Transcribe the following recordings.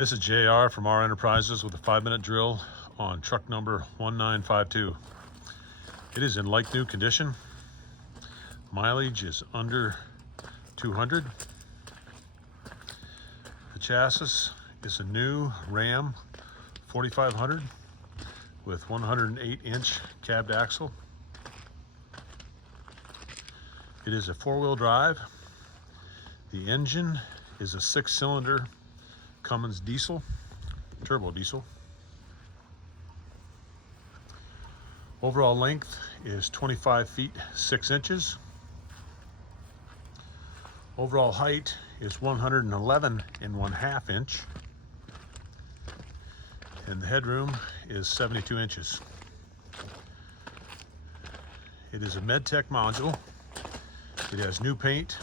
This is JR from R Enterprises with a 5-minute drill on truck number 1952. It is in like new condition. Mileage is under 200. The chassis is a new Ram 4500 with 108-inch cabbed axle. It is a 4-wheel drive. The engine is a 6-cylinder Cummins diesel, turbo diesel. Overall length is 25 feet 6 inches. Overall height is 111 1/2 inch. And the headroom is 72 inches. It is a Medtec module. It has new paint,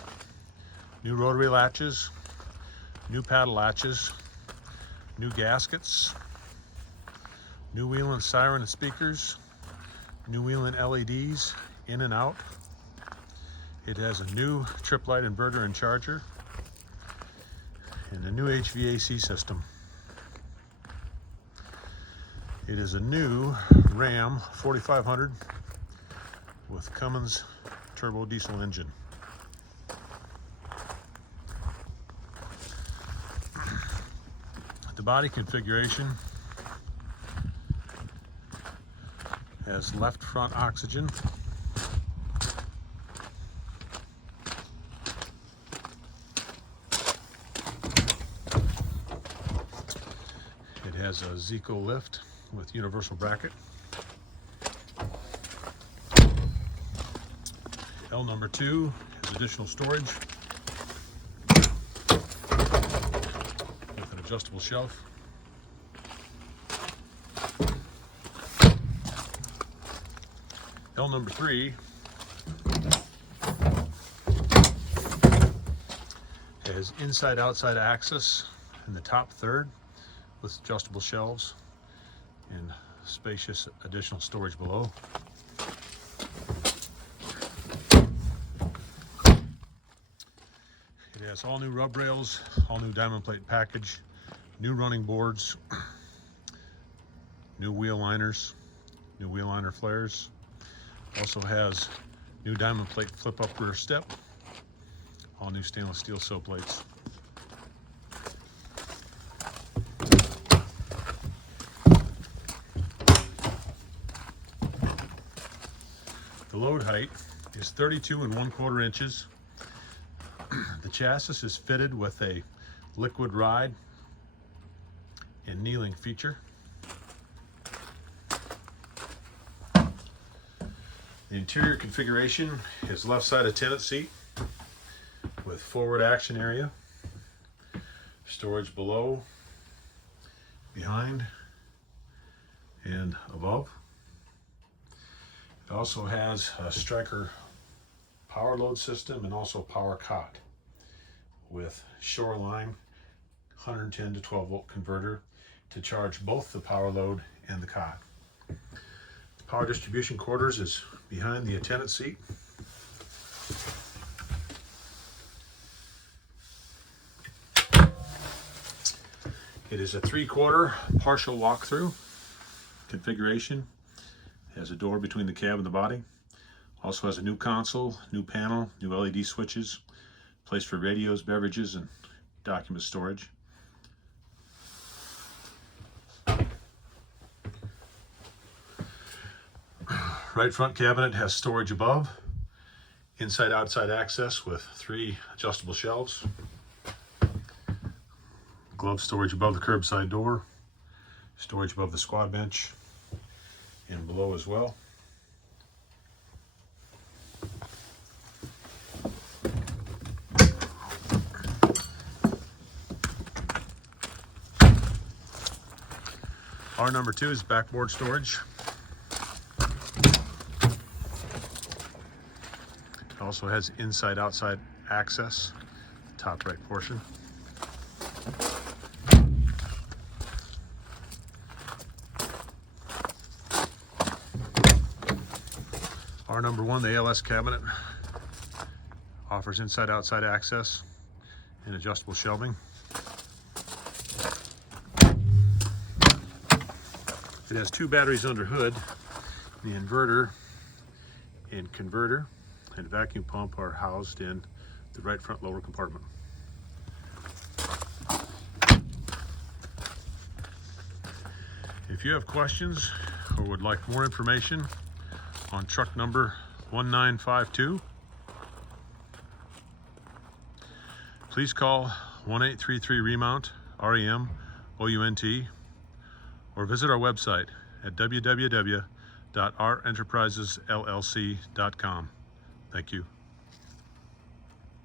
new rotary latches, new paddle latches, new gaskets, new wheel and siren and speakers, new wheel and LEDs in and out. It has a new trip light inverter and charger, and a new HVAC system. It is a new Ram 4500 with Cummins turbo diesel engine. The body configuration has left front oxygen, it has a Zico lift with universal bracket. L number 2 has additional storage with an adjustable shelf. L number 3 has inside-outside access in the top third with adjustable shelves and spacious additional storage below. It has all new rub rails, all new diamond plate package, new running boards, new wheel liners, new wheel liner flares. Also has new diamond plate flip up rear step, all new stainless steel sill plates. The load height is 32 1/4 inches. The chassis is fitted with a liquid ride and kneeling feature. The interior configuration is left side attendant seat with forward action area, storage below, behind, and above. It also has a striker power load system and also power cot with Shoreline 110 to 12 volt converter to charge both the power load and the cot. The power distribution quarters is behind the attendant seat. It is a 3/4 partial walkthrough configuration. It has a door between the cab and the body. Also has a new console, new panel, new LED switches, place for radios, beverages, and document storage. Right front cabinet has storage above, inside-outside access with 3 adjustable shelves, glove storage above the curbside door, storage above the squad bench, and below as well. R number 2 is backboard storage. It also has inside-outside access, top right portion. R number 1, the ALS cabinet, offers inside-outside access and adjustable shelving. It has 2 batteries under hood. The inverter and converter and vacuum pump are housed in the right front lower compartment. If you have questions or would like more information on truck number 1952, please call 1-833-REMOUNT, REMOUNT, or visit our website at www.renterprisesllc.com. Thank you.